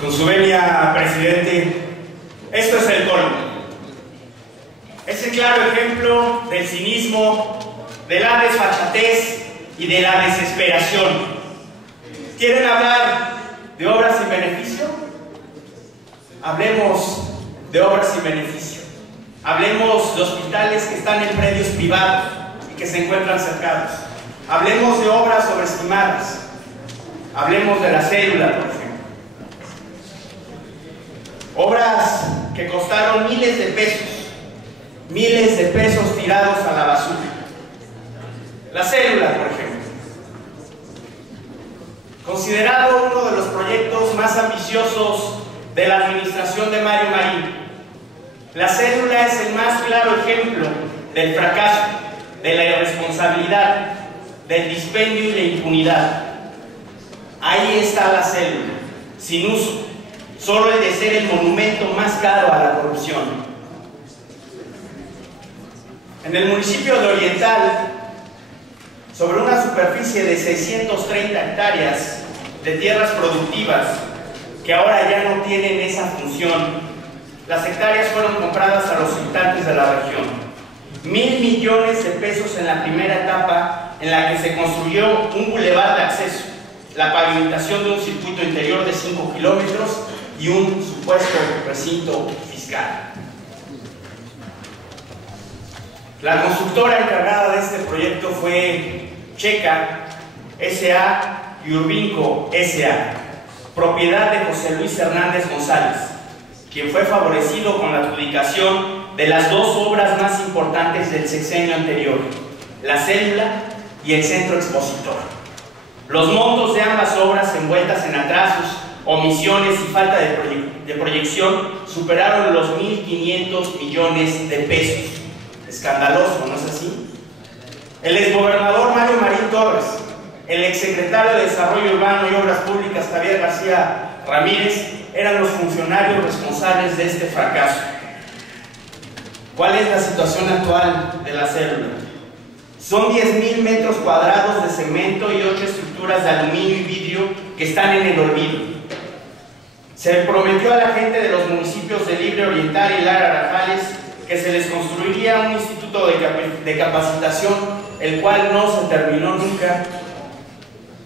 Con su venia, presidente, esto es el colmo. Es el claro ejemplo del cinismo, de la desfachatez y de la desesperación. ¿Quieren hablar de obras sin beneficio? Hablemos de obras sin beneficio. Hablemos de hospitales que están en predios privados y que se encuentran cercados. Hablemos de obras sobreestimadas. Hablemos de la célula, por ejemplo. Obras que costaron miles de pesos tirados a la basura. La célula, por ejemplo. Considerado uno de los proyectos más ambiciosos de la administración de Mario Marín, la célula es el más claro ejemplo del fracaso, de la irresponsabilidad, del dispendio y la impunidad. Ahí está la célula, sin uso, solo el de ser el monumento más caro a la corrupción. En el municipio de Oriental, sobre una superficie de 630 hectáreas de tierras productivas que ahora ya no tienen esa función, las hectáreas fueron compradas a los habitantes de la región. 1.000 millones de pesos en la primera etapa, en la que se construyó un bulevar de acceso, la pavimentación de un circuito interior de 5 kilómetros y un supuesto recinto fiscal. La constructora encargada de este proyecto fue Checa S.A. y Urbinco S.A., propiedad de José Luis Hernández González, quien fue favorecido con la adjudicación de las dos obras más importantes del sexenio anterior, la célula y el centro expositor. Los montos de ambas obras, envueltas en atrasos, omisiones y falta de proyección, superaron los 1.500 millones de pesos. Escandaloso, ¿no es así? El exgobernador Mario Marín Torres, el exsecretario de Desarrollo Urbano y Obras Públicas Javier García Ramírez eran los funcionarios responsables de este fracaso. ¿Cuál es la situación actual de la célula? Son 10.000 metros cuadrados de cemento y 8 estructuras de aluminio y vidrio que están en el olvido. Se prometió a la gente de los municipios de Libre Oriental y Lara Arajales que se les construiría un instituto de capacitación, el cual no se terminó nunca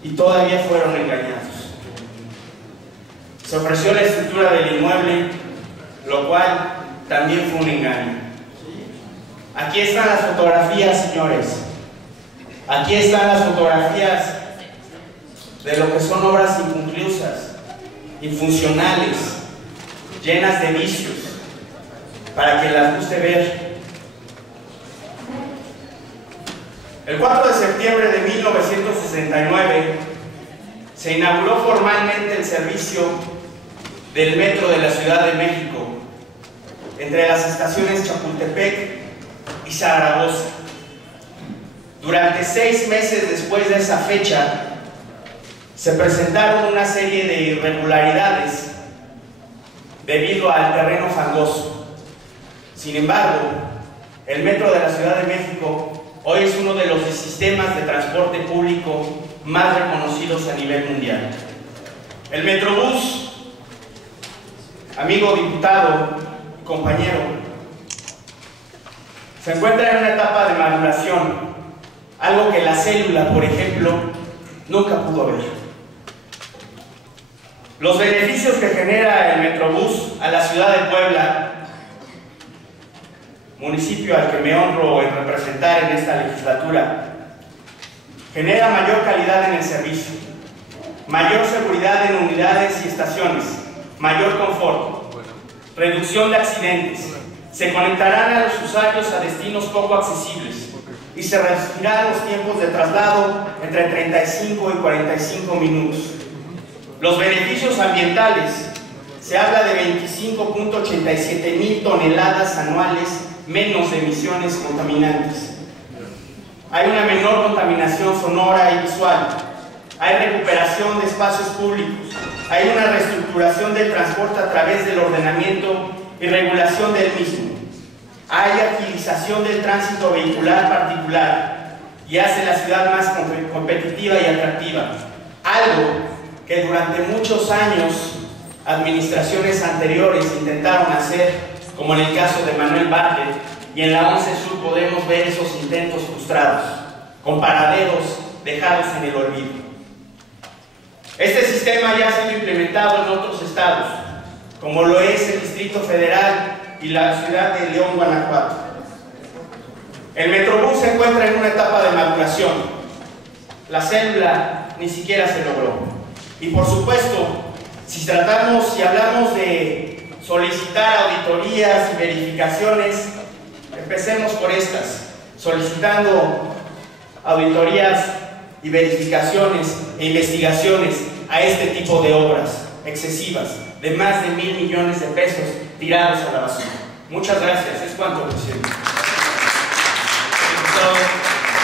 y todavía fueron engañados. Se ofreció la estructura del inmueble, lo cual también fue un engaño. Aquí están las fotografías, señores. Aquí están las fotografías de lo que son obras inconclusas, infuncionales, llenas de vicios, para que las guste ver. El 4 de septiembre de 1969 se inauguró formalmente el servicio del metro de la Ciudad de México entre las estaciones Chapultepec y Zaragoza. Durante 6 meses después de esa fecha se presentaron una serie de irregularidades debido al terreno fangoso. Sin embargo, el metro de la Ciudad de México hoy es uno de los sistemas de transporte público más reconocidos a nivel mundial. El Metrobús, amigo diputado, compañero, se encuentra en una etapa de maduración, algo que la célula, por ejemplo, nunca pudo ver. Los beneficios que genera el Metrobús a la ciudad de Puebla, municipio al que me honro en representar en esta legislatura, genera mayor calidad en el servicio, mayor seguridad en unidades y estaciones, mayor confort, reducción de accidentes, se conectarán a los usuarios a destinos poco accesibles y se reducirán los tiempos de traslado entre 35 y 45 minutos. Los beneficios ambientales, se habla de 25.87 mil toneladas anuales menos de emisiones contaminantes. Hay una menor contaminación sonora y visual. Hay recuperación de espacios públicos. Hay una reestructuración del transporte a través del ordenamiento y regulación del mismo. Hay agilización del tránsito vehicular particular y hace la ciudad más competitiva y atractiva. Algo que durante muchos años administraciones anteriores intentaron hacer, como en el caso de Manuel Bartlett, y en la 11 Sur podemos ver esos intentos frustrados, con paraderos dejados en el olvido. Este sistema ya ha sido implementado en otros estados, como lo es el Distrito Federal y la ciudad de León, Guanajuato. El Metrobús se encuentra en una etapa de maduración. La célula ni siquiera se logró. Y por supuesto, si tratamos y hablamos de solicitar auditorías y verificaciones, empecemos por estas, solicitando auditorías y verificaciones e investigaciones a este tipo de obras excesivas de más de 1,000 millones de pesos tirados a la basura. Muchas gracias. Es cuanto, presidente.